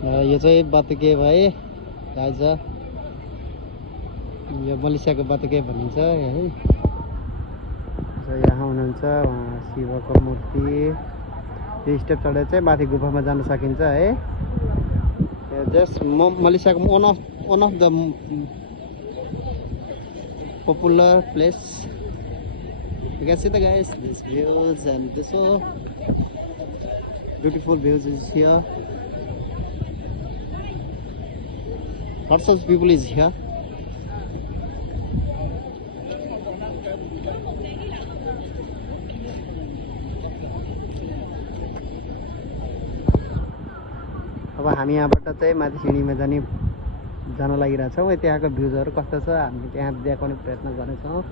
यो चाहिँ बातुके भाइ गाइज यो मलेसियाको बातुके भनिन्छ है। यहाँ हुनुहुन्छ शिवको मूर्ति। यो स्टेप चढेर चाहिँ माथि गुफामा जान सकिन्छ है। जस्ट मलेसियाको one of the popular place. You can see the guys, these views and this so beautiful views is here. Lots of people is here. अब हामी यहाँबाट चाहिँ माथि सिँढीमा जान लागिरहेछौँ। त्यहाँको भ्यूजहरू कस्तो छ हामी त्यहाँ देखाउने प्रयत्न गर्नेछौँ।